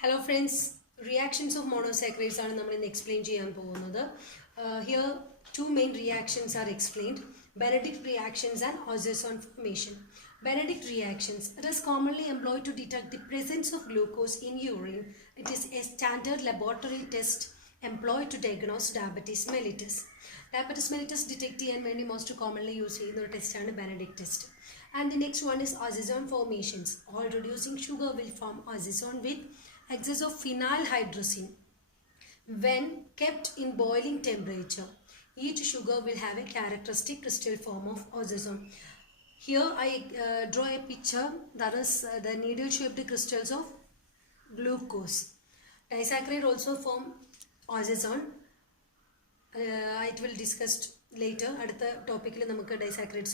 Hello friends, reactions of monosaccharides are we explain here two main reactions are explained: Benedict reactions and Osserson formation. Benedict reactions, it is commonly employed to detect the presence of glucose in urine. It is a standard laboratory test employed to diagnose diabetes mellitus. Diabetes mellitus detect and most commonly used test and Benedict test. And the next one is Osserson formations. All reducing sugar will form Osserson with excess of phenylhydrazine. When kept in boiling temperature, each sugar will have a characteristic crystal form of Osserson. Here I draw a picture that is the needle shaped crystals of glucose. Disaccharide also form Osserson. It will discussed later. At the topic we will discuss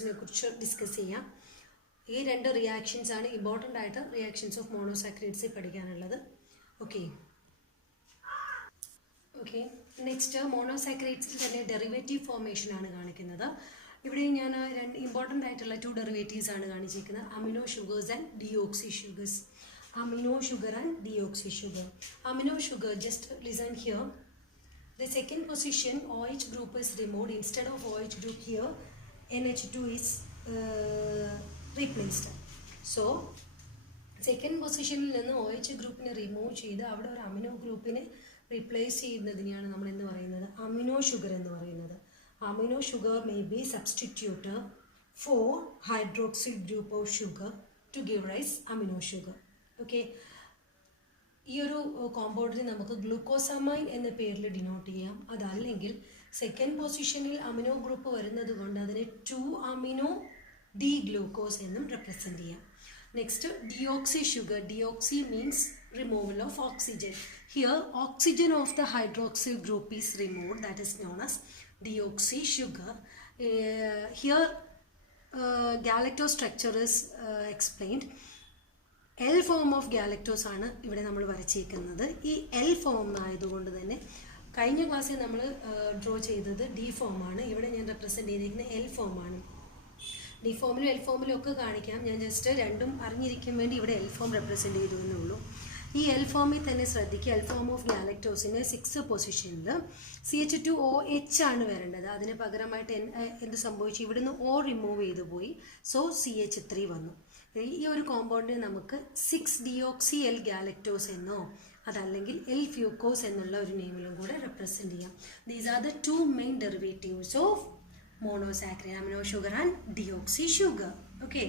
these two reactions are important reactions of monosaccharides. Okay. Okay. Next, monosaccharides derivative formation. Here important two derivatives amino sugars and deoxy sugars. Amino sugar and deoxy sugar. Amino sugar, just listen here. The second position OH group is removed. Instead of OH group here, NH2 is replaced. So, second position OH group remove amino group replace amino sugar. Amino sugar may be substituted for hydroxyl group of sugar to give rise amino sugar. Okay. This compound we glucosamine in the denote cheyyam. Second position amino group 2 amino D-glucose represent cheyyam. Next, deoxy sugar. Deoxy means removal of oxygen. Here, oxygen of the hydroxyl group is removed. That is known as deoxy sugar. Here, galactose structure is explained. L form of galactose ആണ് ഇവിടെ നമ്മൾ വരച്ചിരിക്കുന്നത്. ഈ L form ആയതുകൊണ്ട് തന്നെ കഴിഞ്ഞ ക്ലാസ്സിൽ നമ്മൾ ഡ്രോ ചെയ്തത് D form ആണ്. ഇവിടെ ഞാൻ റെപ്രസെന്റ് ചെയ്തിരിക്കുന്നത് L form ആണ്. D form-ലും L form-ലും ഒക്കെ കാണിക്കാം. ഞാൻ ജസ്റ്റ് രണ്ടും അറിഞ്ഞിരിക്കാൻ വേണ്ടി ഇവിടെ L form റെപ്രസെന്റ് ചെയ്തു എന്നുള്ളൂ. ഈ L form-ൽ തന്നെ ശ്രദ്ധിക്കുക. L form of galactose-ന് 6th പൊസിഷനിൽ CH2OH ആണ് വരേണ്ടത്. അതിന് പകരമായിട്ട് എന്ത് സംഭവിച്ചു? ഇവിടുന്ന് O റിമൂവ് ചെയ്തു പോയി. സോ CH3 വന്നു. ഈ ഒരു കോമ്പൗണ്ടിനെ നമുക്ക് 6-deoxy L-galactose എന്നോ അതല്ലെങ്കിൽ L-fucose എന്നുള്ള ഒരു നെയിമിലും കൂടെ റെപ്രസെന്റ് ചെയ്യാം. These are the two main derivatives of monosaccharide, amino sugar and deoxy sugar. Okay.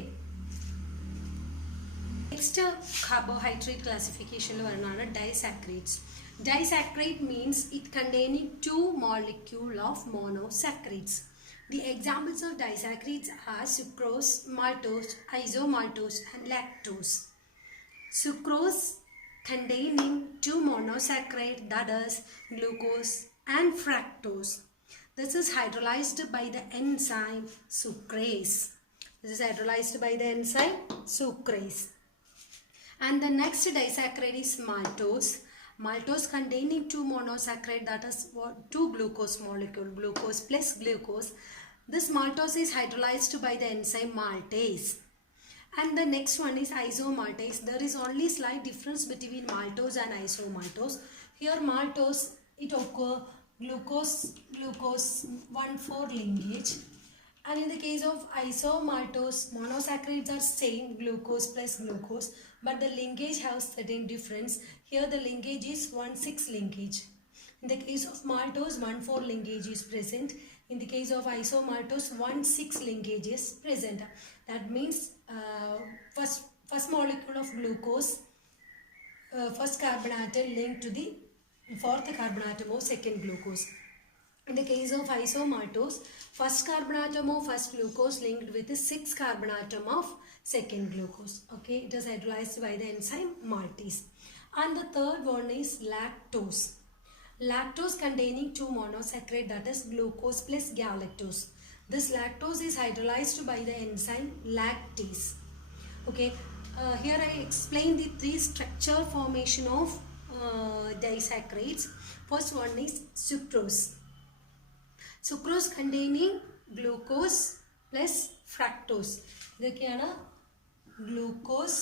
Next, carbohydrate classification is disaccharides. Disaccharide means it containing two molecules of monosaccharides. The examples of disaccharides are sucrose, maltose, isomaltose and lactose. Sucrose containing two monosaccharides, that is glucose and fructose. This is hydrolyzed by the enzyme sucrase. And the next disaccharide is maltose. Maltose containing two monosaccharides, that is two glucose molecule, glucose plus glucose. This maltose is hydrolyzed by the enzyme maltase. And the next one is isomaltase. There is only slight difference between maltose and isomaltose. Here maltose, it occurs glucose 1,4 linkage. And in the case of isomaltose, monosaccharides are same, glucose plus glucose, but the linkage has certain difference. Here the linkage is 1,6 linkage. In the case of maltose, 1,4 linkage is present. In the case of isomaltose, 1,6 linkage is present. That means first molecule of glucose, first carbon atom linked to the fourth carbon atom of second glucose. In the case of isomaltose, first carbon atom of first glucose linked with the sixth carbon atom of second glucose. Okay, it is hydrolyzed by the enzyme maltase. And the third one is lactose. Lactose containing two monosaccharides, that is glucose plus galactose. This lactose is hydrolyzed by the enzyme lactase. Okay, here I explain the three structure formation of disaccharides. First one is sucrose. Sucrose containing glucose plus fructose. ഇതൊക്കെയാണ് glucose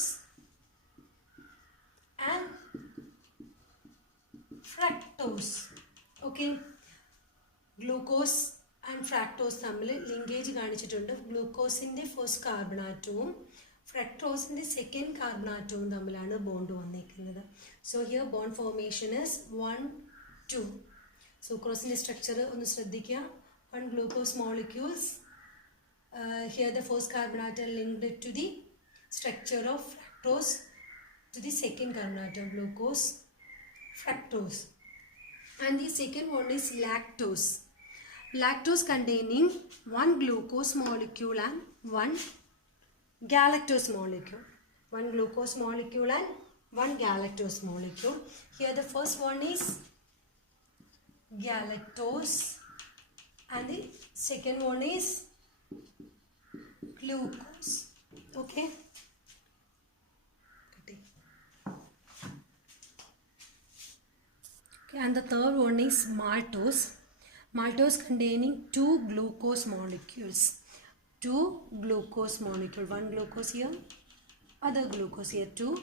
and fructose. Okay, glucose and fructose തമ്മിൽ linkage കാണിച്ചിട്ടുണ്ട്. ഗ്ലൂക്കോസിൻ്റെ first carbon ആറ്റവും ഫ്രക്ടോസിൻ്റെ second carbon ആറ്റവും തമ്മിലാണ് bond വന്നിരിക്കുന്നത്. So here bond formation is 1, 2. സുക്രോസിൻ്റെ സ്ട്രക്ചർ ഒന്ന് ശ്രദ്ധിക്കുക. 1 glucose molecules. Here the first carbon atom linked to the structure of fructose to the second carbon atom, glucose, fructose. And the second one is lactose. Lactose containing 1 glucose molecule and 1 galactose molecule. 1 glucose molecule and 1 galactose molecule. Here the first one is galactose and the second one is glucose. Okay. And the third one is maltose. Maltose containing 2 glucose molecules. 2 glucose molecule. 1 glucose here, other glucose here. 2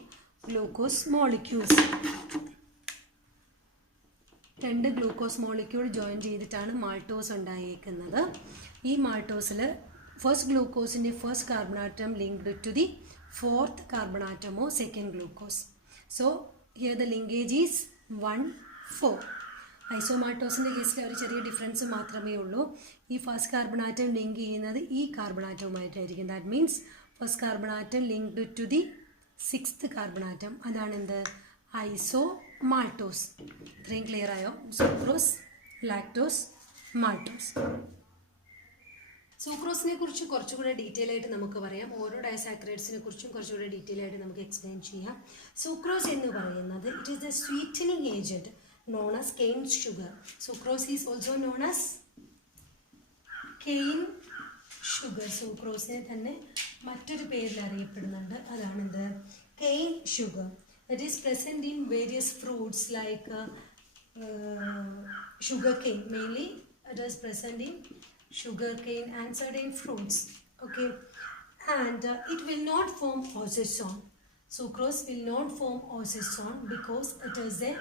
glucose molecules. 2 glucose molecule join ചെയ്തിട്ടാണ് maltose ഉണ്ടായിരിക്കുന്നത്. ഈ മാൾട്ടോസിൽ first ഗ്ലൂക്കോസിൻ്റെ first carbon atom linked to the fourth carbon ആറ്റമോ second glucose. So here the linkage is 1, 4. ഐസോമാൾട്ടോസിൻ്റെ കേസിൽ ഒരു ചെറിയ ഡിഫറൻസ് മാത്രമേ ഉള്ളൂ. ഈ ഫസ്റ്റ് കാർബൺ ആറ്റം ലിങ്ക് ചെയ്യുന്നത് ഈ കാർബൺ ആറ്റവുമായിട്ടായിരിക്കും. That means first carbon atom linked to the 6th carbon atom. അതാണ് എന്ത്? ഐസോമാൾട്ടോസ്. ഇത്രയും ക്ലിയർ ആയോ? Sucrose, lactose, maltose. സൂക്രോസിനെ കുറിച്ച് കുറച്ചുകൂടെ ഡീറ്റെയിൽ ആയിട്ട് നമുക്ക് പറയാം. ഓരോ ഡൈസാക്രൈഡ്സിനെ കുറിച്ചും കുറച്ചുകൂടെ ഡീറ്റെയിൽ ആയിട്ട് നമുക്ക് എക്സ്പ്ലെയിൻ ചെയ്യാം. സൂക്രോസ് എന്ന് പറയുന്നത് it is a sweetening agent known as cane sugar. Sucrose is also known as cane sugar. സൂക്രോസിനെ തന്നെ മറ്റൊരു പേരിൽ അറിയപ്പെടുന്നുണ്ട്. അതാണെന്ത്? Cane sugar. It is present in various fruits like sugar cane. Mainly it is present in sugar cane and certain fruits. Okay, and it will not form osazole. Sucrose will not form osazole because it is a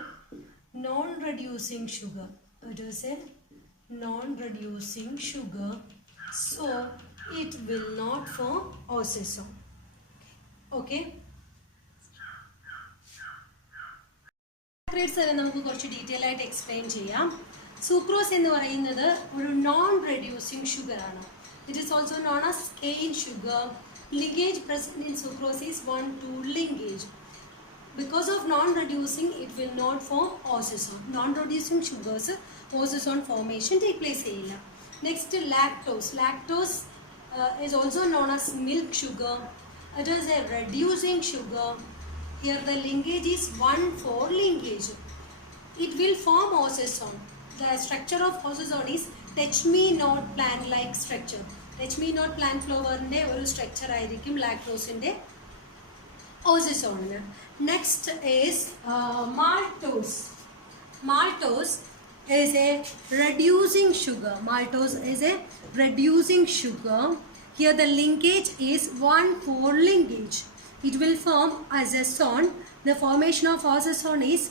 non-reducing sugar. It is a non-reducing sugar, so it will not form osazole. Okay. Saccharides തന്നെ നമുക്ക് കുറച്ച് ഡീറ്റെയിൽ ആയിട്ട് എക്സ്പ്ലെയിൻ ചെയ്യാം. Sucrose എന്ന് പറയുന്നത് ഒരു non reducing sugar ആണ്. It is also known as cane sugar. Linkage present in sucrose is 1, 2 linkage. Because of non-reducing, it will not form osazole. Non-reducing sugars, osazole formation take place ചെയ്യില്ല. Next, lactose. Lactose is also known as milk sugar. It is a reducing sugar. Here the linkage is 1, 4 linkage. It will form osazole. The structure of osazole is touch me not plant like structure. Touch me not plant flower inde oru structure ആയിരിക്കും ലാക്ടോസിന്റെ osazole. Next is maltose. Maltose is a reducing sugar. Maltose is a reducing sugar. Here the linkage is 1, 4 linkage. It will form osazole. The formation of osazole is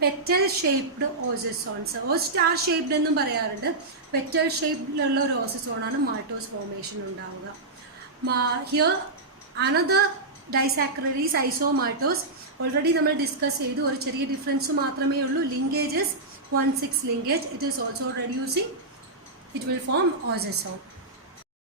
petal shaped osazones. Or star shaped എന്നും പറയാറുണ്ട്. Petal shaped ഉള്ള ഒരു osazole ആണ് maltose formation ഉണ്ടാവുക. Here another disaccharide is isomaltose. Already നമ്മൾ ഡിസ്കസ് ചെയ്തു. ഒരു ചെറിയ ഡിഫറൻസ് മാത്രമേ ഉള്ളൂ. Linkages 1, 6 linkage. It is also reducing. It will form osazole.